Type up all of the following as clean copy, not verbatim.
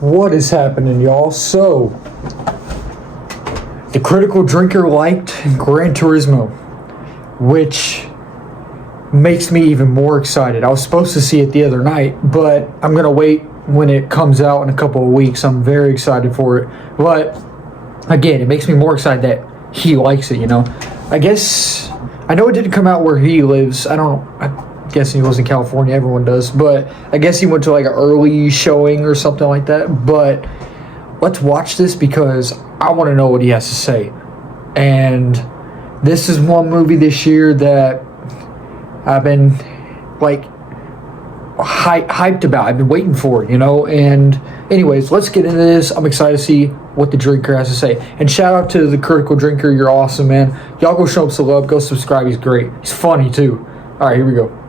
What is happening, y'all? So, the critical drinker liked Gran Turismo, which makes me even more excited. I was supposed to see it the other night, but I'm going to wait when it comes out in a couple of weeks. I'm very excited for it. But, again, it makes me more excited that he likes it, I guess, I know it didn't come out where he lives. I'm guessing he lives in California. Everyone does. But I guess he went to like an early showing or something like that. But let's watch this because I want to know what he has to say. And this is one movie this year that I've been like hyped about. I've been waiting for it, And anyways, let's get into this. I'm excited to see what the drinker has to say. And shout out to the critical drinker. You're awesome, man. Y'all go show him some love. Go subscribe. He's great. He's funny too. All right, here we go.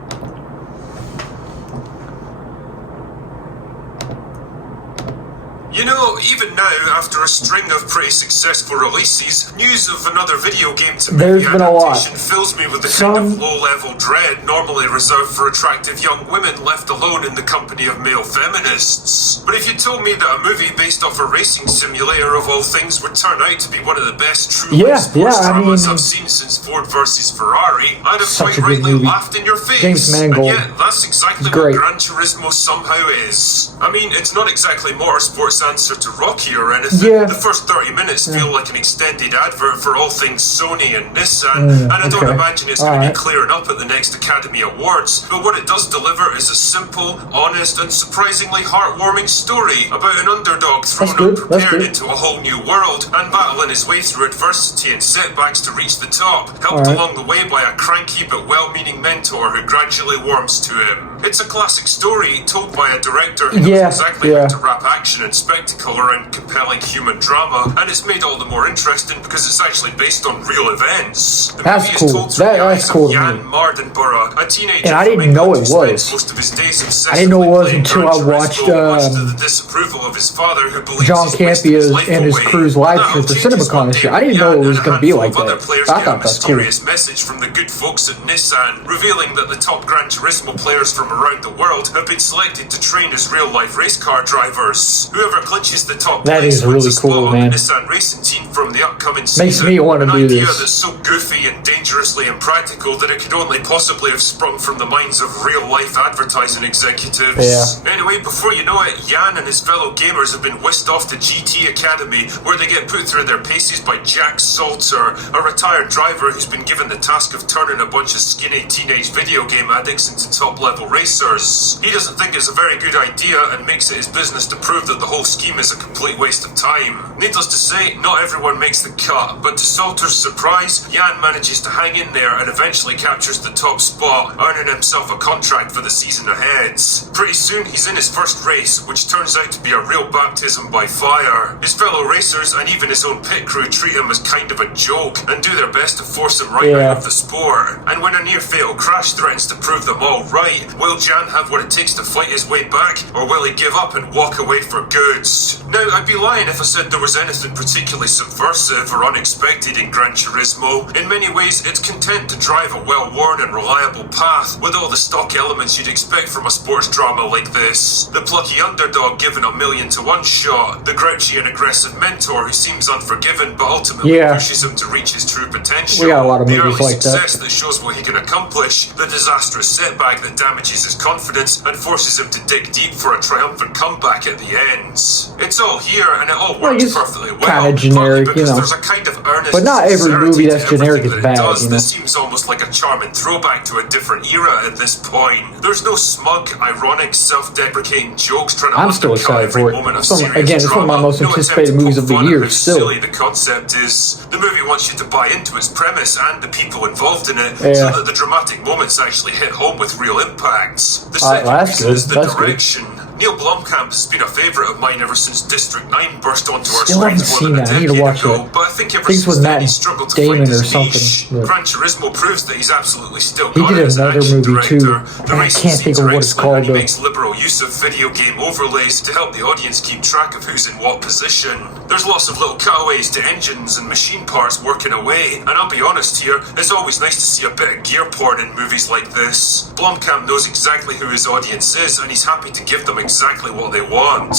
Even now, after a string of pretty successful releases, news of another video game to movie adaptation fills me with the kind of low-level dread normally reserved for attractive young women left alone in the company of male feminists. But if you told me that a movie based off a racing simulator of all things would turn out to be one of the best true sports dramas I've seen since Ford versus Ferrari, I'd have quite rightly laughed in your face. James Mangold. And yet, that's exactly what Gran Turismo somehow is. I mean, it's not exactly motorsport's answer to Rocky or anything. The first 30 minutes feel like an extended advert for all things Sony and Nissan, and I don't imagine it's going to be clearing up at the next Academy Awards, but what it does deliver is a simple, honest, and surprisingly heartwarming story about an underdog thrown unprepared into a whole new world and battling his way through adversity and setbacks to reach the top, helped along the way by a cranky but well-meaning mentor who gradually warms to him. It's a classic story told by a director who knows exactly how to wrap action and spectacle around compelling human drama, and it's made all the more interesting because it's actually based on real events. The movie is told through the eyes of Jan Mardenborough, a teenager and I didn't know it was. Most of his days I didn't know it was until I watched the disapproval of his father, who believes John Campea and his crew's live stream for CinemaCon this year. I didn't know it was going to be like that. I thought that's cool. Message from the good folks at Nissan, revealing that the top Gran Turismo players from around the world have been selected to train as real-life race car drivers. Whoever clinches the top place wins a spot on the Nissan racing team from the upcoming season. Makes me want to do this. An idea that's so goofy and dangerously impractical that it could only possibly have sprung from the minds of real-life advertising executives. Anyway, before you know it, Jan and his fellow gamers have been whisked off to GT Academy, where they get put through their paces by Jack Salter, a retired driver who's been given the task of turning a bunch of skinny teenage video game addicts into top-level racers. He doesn't think it's a very good idea and makes it his business to prove that the whole scheme is a complete waste of time. Needless to say, not everyone makes the cut, but to Salter's surprise, Jan manages to hang in there and eventually captures the top spot, earning himself a contract for the season ahead. Pretty soon, he's in his first race, which turns out to be a real baptism by fire. His fellow racers and even his own pit crew treat him as kind of a joke and do their best to force him right out of the sport. And when a near-fatal crash threatens to prove them all right, will Jan have what it takes to fight his way back, or will he give up and walk away for good? Now, I'd be lying if I said there was anything particularly subversive or unexpected in Gran Turismo. In many ways, it's content to drive a well-worn and reliable path with all the stock elements you'd expect from a sports drama like this. The plucky underdog given a 1,000,000-to-1 shot, the grouchy and aggressive mentor who seems unforgiving but ultimately pushes him to reach his true potential. We got a lot of the movies early like success that shows what he can accomplish, the disastrous setback that damages his confidence and forces him to dig deep for a triumphant comeback at the end. It's all here and it all works perfectly well. Kind of generic, because there's a kind of earnest but not every movie that's generic is bad. This seems almost like a charming throwback to a different era at this point. There's no smug, ironic, self-deprecating jokes trying to undercut every moment of serious drama. Again, it's one of my most anticipated movies of the year. Still, silly the concept is. The movie wants you to buy into its premise and the people involved in it, so that the dramatic moments actually hit home with real impacts. The second reason is the direction. Neil Blomkamp has been a favourite of mine ever since District 9 burst onto our screens more than a decade ago, but I think ever since then he struggled to find his niche. Gran Turismo proves that he's absolutely still got it as an action director. The racing scenes are excellent and he makes liberal use of video game overlays to help the audience keep track of who's in what position. There's lots of little cutaways to engines and machine parts working away, and I'll be honest here, it's always nice to see a bit of gear porn in movies like this. Blomkamp knows exactly who his audience is and he's happy to give them exactly what they want.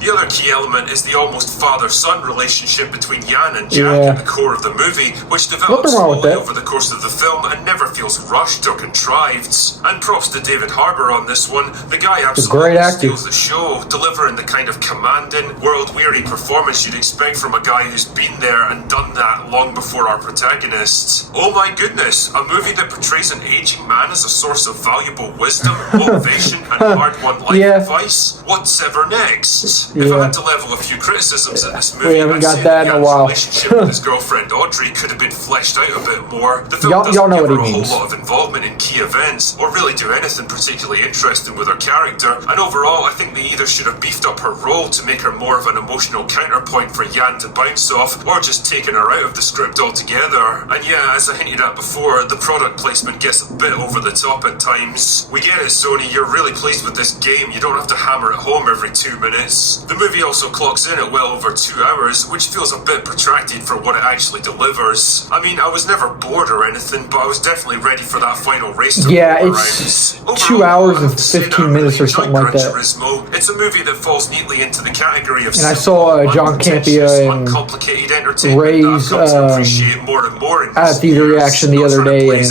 The other key element is the almost father-son relationship between Jan and Jack at the core of the movie, which develops slowly over the course of the film and never feels rushed or contrived. And props to David Harbour on this one. The guy absolutely steals the show, delivering the kind of commanding, world-weary performance you'd expect from a guy who's been there and done that long before our protagonist. Oh my goodness, a movie that portrays an aging man as a source of valuable wisdom, motivation, and hard-won life advice? What's ever next? If I had to level a few criticisms in this movie, I'd say that Jan's relationship with his girlfriend Audrey could have been fleshed out a bit more. The film doesn't give her a whole lot of involvement in key events, or really do anything particularly interesting with her character, and overall I think they either should have beefed up her role to make her more of an emotional counterpoint for Jan to bounce off, or just taken her out of the script altogether. And yeah, as I hinted at before, the product placement gets a bit over the top at times. We get it, Sony, you're really pleased with this game, you don't have to hammer it home every 2 minutes. The movie also clocks in at well over 2 hours, which feels a bit protracted for what it actually delivers. I mean, I was never bored or anything, but I was definitely ready for that final race to it's overall, 2 hours and 15 minutes or something like that. Turismo. It's a movie that falls neatly into the category of and I saw John Campea and Ray's theater reaction the other day, and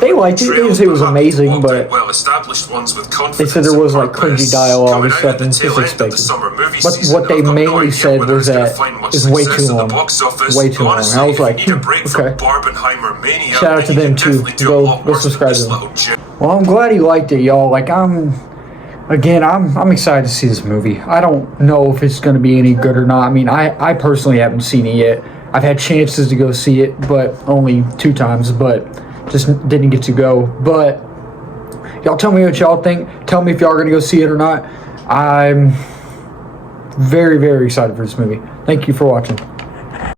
they liked it. It was amazing, but they said there was like cringy dialogue and stuff, and it's expected. But what they mainly said was that it's way too long. Way too long. I was like, okay. Shout out to them too. Go subscribe to them. Well, I'm glad he liked it, y'all. Like, I'm excited to see this movie. I don't know if it's going to be any good or not. I mean, I personally haven't seen it yet. I've had chances to go see it, but only 2 times, but just didn't get to go. But y'all tell me what y'all think. Tell me if y'all are going to go see it or not. I'm very, very excited for this movie. Thank you for watching.